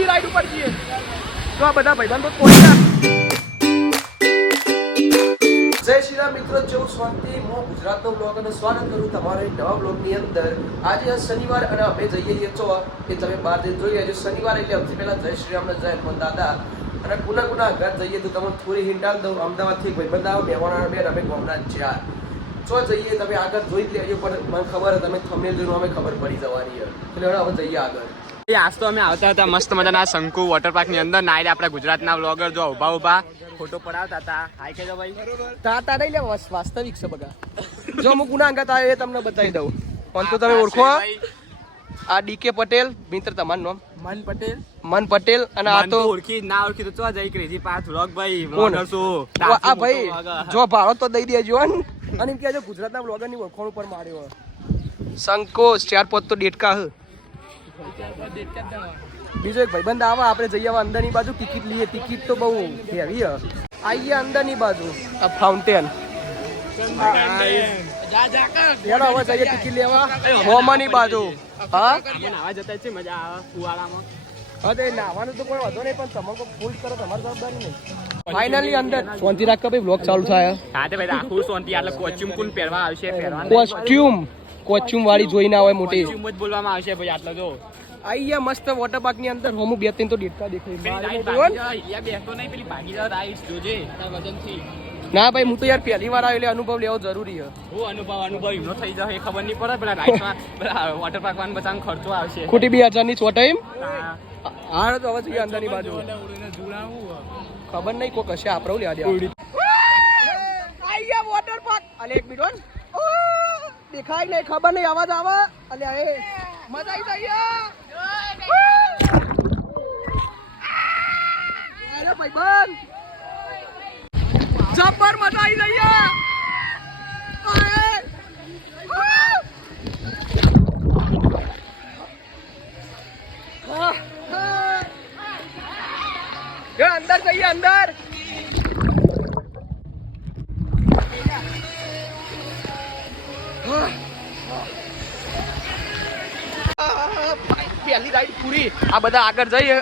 બીજી રાઈડ ઉપર જઈએ. તો આ બધા ભાઈબંધો પહોંચ્યા. જય શ્રી રામ મિત્રો, જેવું શાંતિ હું ગુજરાતનો બ્લોગ અને સ્વાગત કરું તમારા એક નવા બ્લોગની અંદર. આજે શનિવાર અને અમે જઈએ છીએ છો એ તમે બહાર જઈને જોઈ લેજો. શનિવાર એટલે સૌથી પહેલાં જય શ્રી રામને જય હનુમાન દાદા અને કુના ઘર જઈએ તો તમને થોડી હિન્ટ આલ દઉં. અમદાવાદથી ભાઈબંધ આવો મહેમાનો બેન અમે ગામના ચાર ચો જઈએ તમે આગળ જોઈ જ લેજો. પણ મને ખબર તમે થંબનેલ જોઈને અમે ખબર પડી જવાની એટલે હવે જઈએ આગળ. આજ તો અમે આવતા હતા મસ્ત મજાના શંકુ વોટર પાર્ક ની અંદર નાઈને આપણા ગુજરાતના વ્લોગર જો ઉભા ફોટો પડાવતા હતા. હાય કે ભાઈ તાતા નહીં લે વાસ્તવિક છે બગા. જો હું કુના અંગત આવે એ તમને બતાવી દઉં. પણ તો તમે ઓળખો આ ડીકે પટેલ મિત્ર તમારું નામ મન પટેલ અને આ તો ઓળખી ના ઓળખી તો ચો જઈ ક્રેઝી પાસ વ્લોગ ભાઈ આ ભાઈ જો ભાડો તો દઈ દેજો અને એમ કહેજો ગુજરાતના વ્લોગર ની ઓળખાણ ઉપર માર્યો શંકો ચાર પોત તો ડેટકા હ. બીજો એક ભાઈબંધ આવા આપણે જઈએ હવે અંદરની બાજુ ટિકિટ લઈએ. ટિકિટ તો બહુ હેવી આઈએ અંદરની બાજુ આ ફાઉન્ટેન હવે જઈએ ટિકિટ લેવા મોમાની બાજુ. હા નાવા જતા છે મજા આવે ફુવારામાં. હા તો નાવાનું તો કોઈ વાંધો નહીં પણ તમારે ફૂલ કરો તમારી જવાબદારી નહીં. ફાઇનલી અંદર શાંતિ રાખ ભાઈ વ્લોગ ચાલુ થાય. હા તે ભાઈ આખું શાંતિ એટલે કોસ્ચ્યુમ કોણ પહેરવા આવશે પહેરવાનું કોસ્ચ્યુમ વાળી જોઈ ના હોય મોટી કોસ્ચ્યુમ જ બોલવામાં આવશે ભાઈ આટલો જો આયા મસ્ત વોટર પાર્ક ની અંદર હોમું બે ત્રણ તો દેખતા દેખાય. ના ભાઈ હું તો યાર પહેલી વાર આવ્યો અનુભવ લેવો જરૂરી છે. અનુભવ એમનો થઈ જાય ખબર નહીં પડે. પેલા રાઈડમાં વોટર પાર્ક માં બચાવ ખર્ચો આવશે ખોટી 2000 ની ચોટાઈમ. હા તો હવે જઈએ અંદર ની બાજુ. ખબર નહીં કોઈ કશે આપણે લેવા દે આયા વોટર પાર્ક. અલે એક મિનિટ દેખાય નહીં ખબર નહીં અવાજ આવે. અલે એ મજા આવી જાય. અરે ભાઈબંધ જબ્બર મજા આવી જાય. અંદર જઈએ અંદર. પહેલી રાઈડ પૂરી. આ બધા આગળ જઈએ.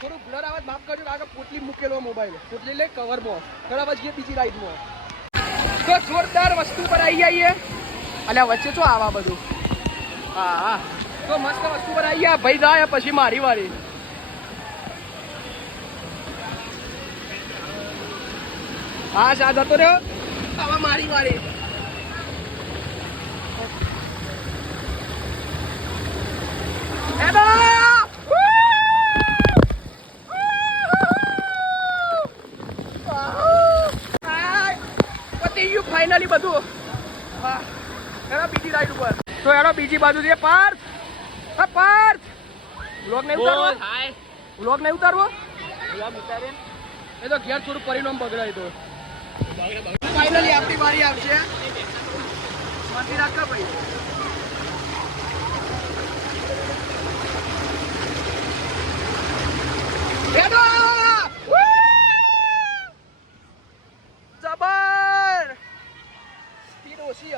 થોડું બ્લર આવાજ માફ કરજો. આગળ પોટલી મૂકેલો મોબાઈલ પોટલી લે કવરમાં બરાબર છે. બીજી રાઈડમાં તો જોરદાર વસ્તુ પર આવી જઈએ. અલ્યા વચ્ચે તો આવા બધું. હા તો મસ્ત વસ્તુ પર આવી ગયા ભાઈ. જાય પછી મારી વારી. હા સાદ હતો રે હવે મારી વારી. ફાઇનલી બધું એનો બીજી રાઈડ ઉપર તો એનો બીજી બાજુ છે પાર્થ. પાર્થ વ્લોગ નહીં ઉતારવો. વ્લોગ નહીં ઉતારવો એ તો ઘેર થોડું પરિણામ બગડાય. તો ફાઇનલી આપણી વારી આવશે. શાંતિ રાખો ભાઈ. જબર સ્પીડ ઓછી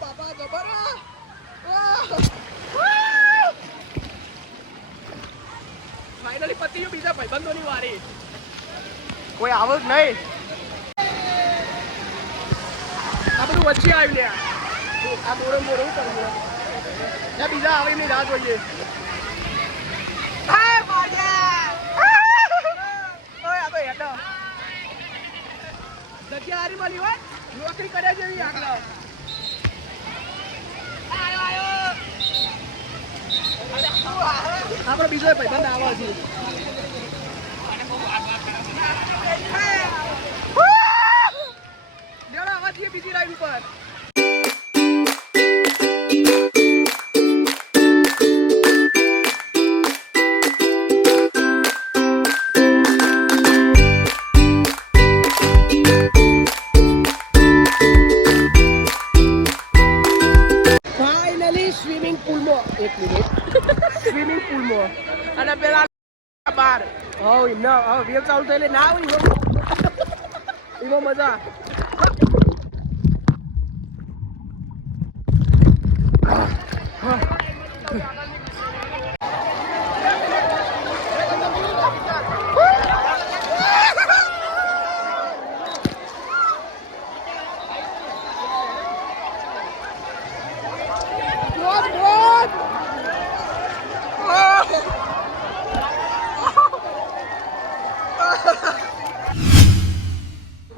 બાબા જબર. ફાઇનલી પતિ ગયું બીજા ભાઈબંધોની વારી. કોઈ આવો જ નહીં. આ બધું વચ્ચે આવ્યું લે. આ મોડો કરવું બીજા આવે એમની રાહ જોઈએ. જગ્યા હારી મળી હોય નોકરી કર્યા જેવી આગળ. આપણે બીજો ભાઈબંધ આવો છે. આવા છીએ બીજી રાઈડ ઉપર. સ્વિમિંગ પુલમાં અને પેલા બાર વેવ ચાલુ થયેલી ના હોય મજા.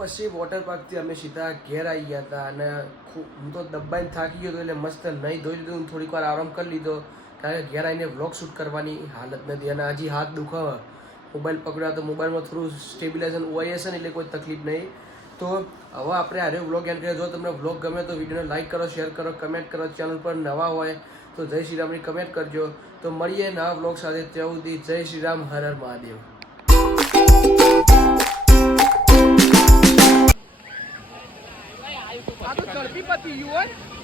પછી વોટર પાર્કથી અમે સીધા ઘેર આવી ગયા હતા અને હું તો દબાઈને થાકી ગયો હતો એટલે મસ્ત નહીં ધોઈ લીધું, થોડીક વાર આરામ કરી લીધો કારણ કે ઘેર આવીને વ્લોગ શૂટ કરવાની હાલત નથી અને હજી હાથ દુખાવે. મોબાઈલ પકડ્યા તો મોબાઈલમાં થોડું સ્ટેબિલાઇઝેશન OIS છે ને એટલે કોઈ તકલીફ નહીં. તો હવે આપણે આરે વ્લોગ એન્ડ કરીએ. જો તમને વ્લોગ ગમે તો વિડીયોને લાઈક કરો, શેર કરો, કમેન્ટ કરો. ચેનલ પર નવા હોય તો જય શ્રી રામની કમેન્ટ કરજો. તો મળીએ નવા વ્લોગ સાથે. ત્યાં સુધી જય શ્રી રામ, હર હર મહાદેવ. આ તો ઝડપી પતી ગયું હોય.